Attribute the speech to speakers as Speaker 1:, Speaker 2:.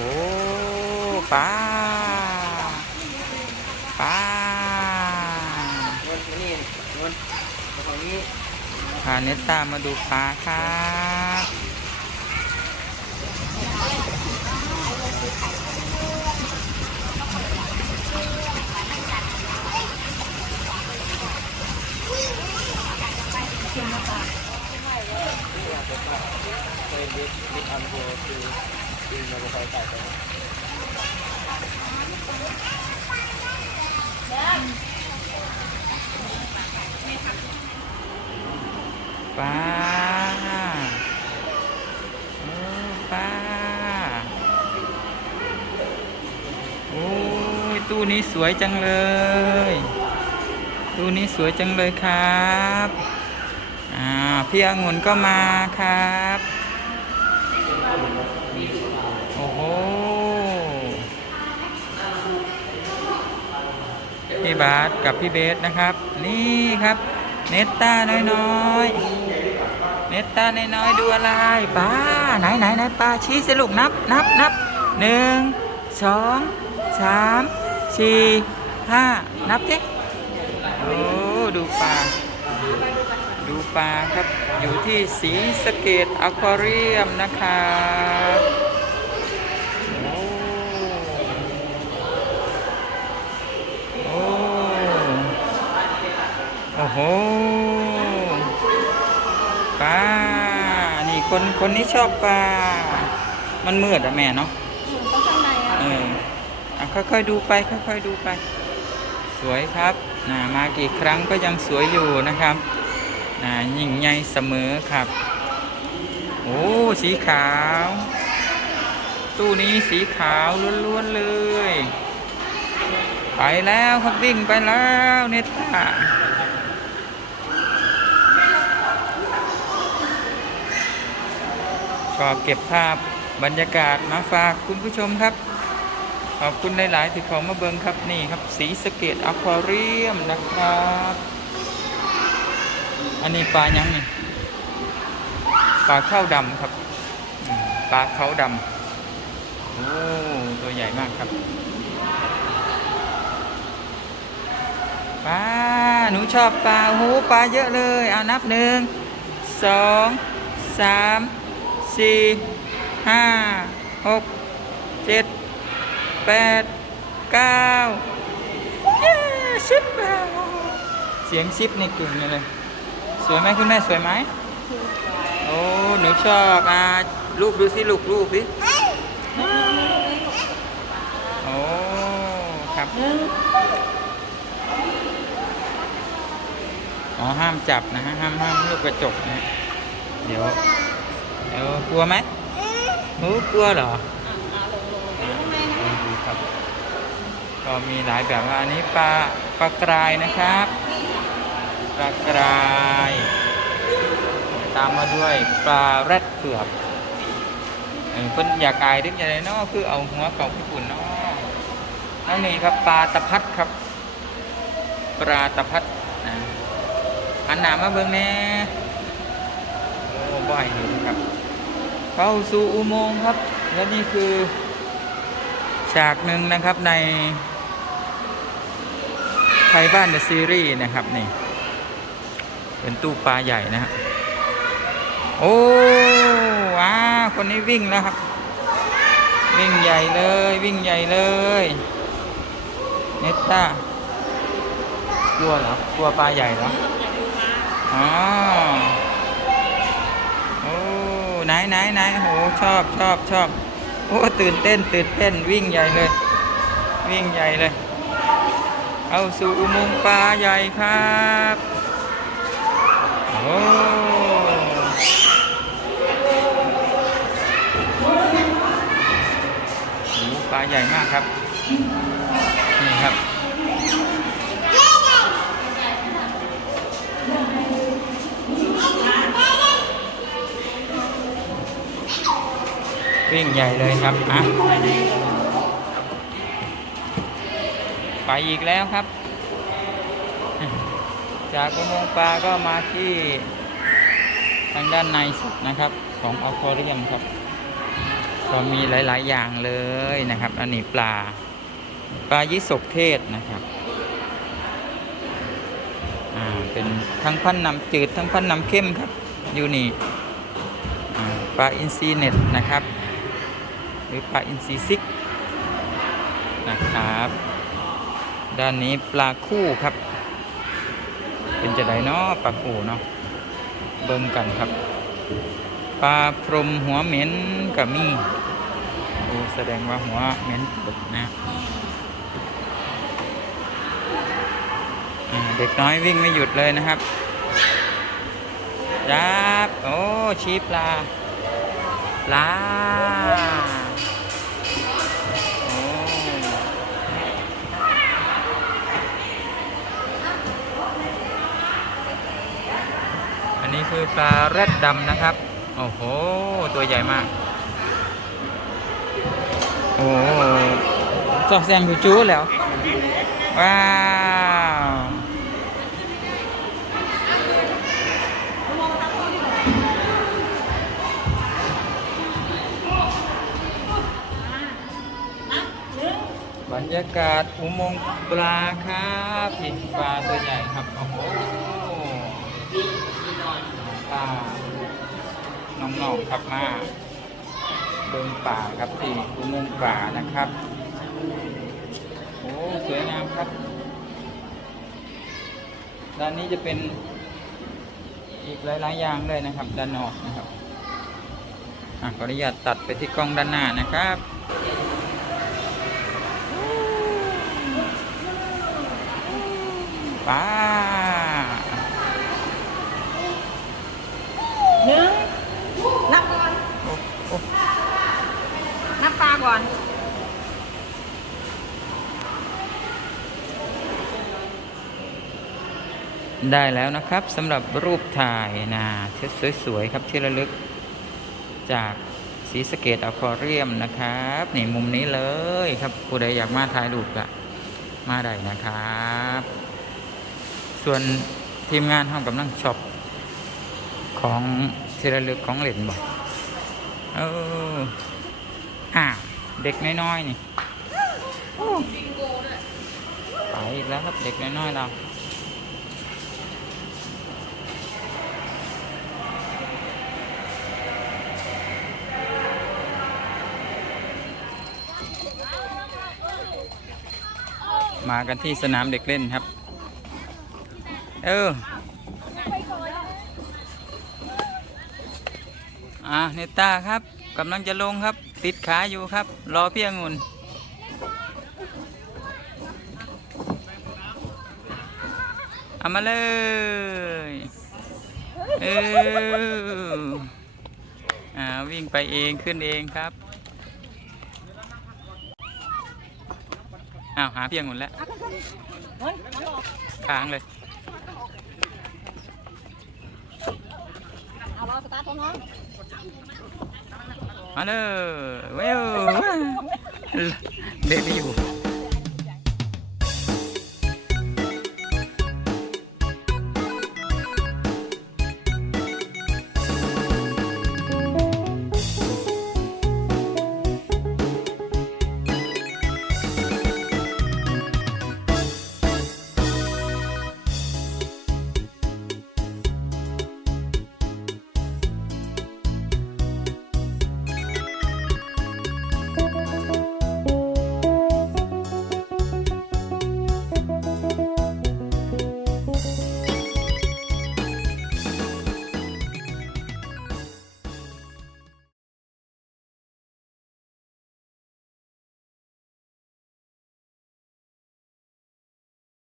Speaker 1: อ้ปลาปลา
Speaker 2: เงินมานี่เงินมาฝั่งนี้
Speaker 1: พาเนตตามาดูปลาครับ ปลาโอ้ปลาโอ้ย ตู้นี้สวยจังเลย ตู้นี้สวยจังเลยครับ อ่า พี่องุ่นก็มาครับ โอ้โห พี่บาสกับพี่เบสนะครับ นี่ครับ เนตต้าน้อยๆ เนตต้าน้อยๆดูอะไรป้าไหนไหนไหนป้าชี้สิลูกนับนับนับหนึ่งสองสามสี่ห้านับสิโอ้ดูปลาดูปลาครับ อยู่ที่สีสเกตอควาเรียมนะครับโอ้โอ้ โอ้โหปลา นี่คนคนนี้ชอบปลา มันมืดอะแม่เนาะ
Speaker 3: ก็ข้างในอะ
Speaker 1: เอออะค่อยๆดูไปค่อยๆดูไป สวยครับนะมากี่ครั้งก็ยังสวยอยู่นะครับนะยิ่งใหญ่เสมอครับ โอ้สีขาว ตู้นี้สีขาวล้วนๆเลย ไปแล้วครับวิ่งไปแล้วเนตตา ก็เก็บภาพบรรยากาศมาฝากคุณผู้ชมครับ ขอบคุณหลาย ๆ ที่เขามาเบิงครับนี่ครับสีสเกตอควาเรียมนะครับ อันนี้ปลายังนี่ปลาข้าวดำครับปลาเขาดำโอ้ตัวใหญ่มากครับปลาหนูชอบปลาโอ้ปลาเยอะเลย เอานับหนึ่งสองสาม สี่ห้าหกเจ็ดแปดเก้าเย้สิบแล้วเสียงซิปนี่กึ่งเลย สวยไหมคุณแม่สวยไหมโอ้หนูชอบอะลูกดูสิลูกลูกสิโอ้ครับอ๋อห้ามจับนะฮะห้ามห้ามลูกกระจกนะเดี๋ยว เดี๋ยวกลัวไหมหนูกลัวเหรอลองดูครับ ก็มีหลายแบบว่าอันนี้ปลาปลากรายนะครับปลากราย ตามมาด้วยปลาแรดเผือกเออเพิ่นอยากอายดึกอย่างไรเนาะคือเอาหัวของญี่ปุ่นเนาะแล้วนี่ครับปลาตะพัดครับ ปลาตะพัดนะอันหนามาเบิ่งแน่โอ้บ่อยเห็นครับ เข้าสู่อุโมงค์ครับ และนี่คือฉากหนึ่งนะครับในไทยบ้านเดอะซีรีส์นะครับนี่ เป็นตู้ปลาใหญ่นะฮะโอ้ว้าคนนี้วิ่งแล้วครับ วิ่งใหญ่เลยวิ่งใหญ่เลยเนตตากลัวเหรอกลัวปลาใหญ่เหรออ๋อ ไหนไหนไหนโหชอบชอบชอบโอ้ตื่นเต้นตื่นเต้นวิ่งใหญ่เลย วิ่งใหญ่เลย เอาสู่อุโมงค์ปลาใหญ่ครับโอ้โหปลาใหญ่มากครับ นี่ครับ วิ่งใหญ่เลยครับอะไปอีกแล้วครับ จากอุโมงค์ปลาก็มาที่ทางด้านในสุดนะครับ ของอควาเรียมครับก็มีหลาย ๆ อย่างเลยนะครับ อันนี้ปลา ปลายิสกเทศนะครับอ่าเป็นทั้งพันน้ำจืดทั้งพันน้ำเข้มครับ อยู่นี่ปลาอินทรีเน็ตนะครับ หรือปลาอินทรีซิกนะครับ ด้านนี้ปลาคู่ครับ เป็นจะไดเนาะปลาคู่เนาะเบิ่งกันครับ ปลาพรมหัวเหม็นกับมีโอ้แสดงว่าหัวเหม็นปดนะเด็กน้อยวิ่งไม่หยุดเลยนะครับจับโอ้ชีปลา ปลา คือปลาแรดดำนะครับ โอ้โห ตัวใหญ่มาก โอ้สอกแซงดูจู้แล้ว ว้าว บรรยากาศอุโมงค์ปลาครับพี่ปลาตัวใหญ่ครับ ปลาน้องๆครับมาเดินป่าครับที่อุโมงค์ป่านะครับ โอ้สวยงามครับ ด้านนี้จะเป็นอีกหลายๆอย่างเลยนะครับ ด้านนอกนะครับอะขออนุญาตตัดไปที่กล้องด้านหน้านะครับปลา
Speaker 3: หนึ่งนับก่อน
Speaker 1: โอ้โอ้
Speaker 3: นับปลา ก่อน
Speaker 1: ได้แล้วนะครับสำหรับรูปถ่ายนะเทสสวยๆครับที่ระลึก จากสีสเกตอควาเรียมนะครับนี่มุมนี้เลยครับผู้ใดอยากมาถ่ายรูปก็มาได้นะครับ ส่วนทีมงานห้องกำลังช็อปของที่ระลึกของเหรียญบอกเอออ่า เด็กน้อยๆนี่ไปอีกแล้วครับเด็กน้อยๆเรามากันที่สนามเด็กเล่นครับ เออ อ่าเนต้าครับกำลังจะลงครับ ติดขาอยู่ครับ รอพี่องุ่นเอามาเลยเอออ่าวิ่งไปเองขึ้นเองครับอ้าวหาพี่องุ่นแล้วค้างเลย
Speaker 3: เอารอสตาร์ทตัวน้อง
Speaker 1: มาเลยเว้ยเด็กไม่อยู่